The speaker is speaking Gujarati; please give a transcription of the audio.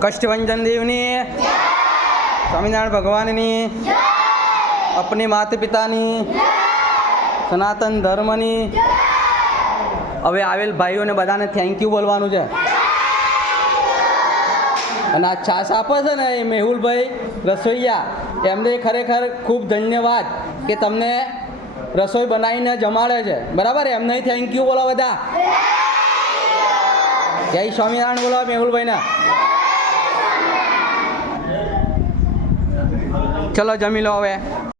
કષ્ટભંજન દેવની, સ્વામિનારાયણ ભગવાનની, अपने माता पिताની, સનાતન ધર્મની. હવે આવેલ ભાઈઓને બધાને થેન્ક યુ બોલવાનું છે. અને આ છાશ આપે છે ને એ મેહુલભાઈ રસોઈયા, એમને ખરેખર ખૂબ ધન્યવાદ કે તમને રસોઈ બનાવીને જમાડે છે. બરાબર, એમને થેન્ક યુ બોલો બધા. જય સ્વામિનારાયણ બોલો મેહુલભાઈને. ચલો જમી લો હવે.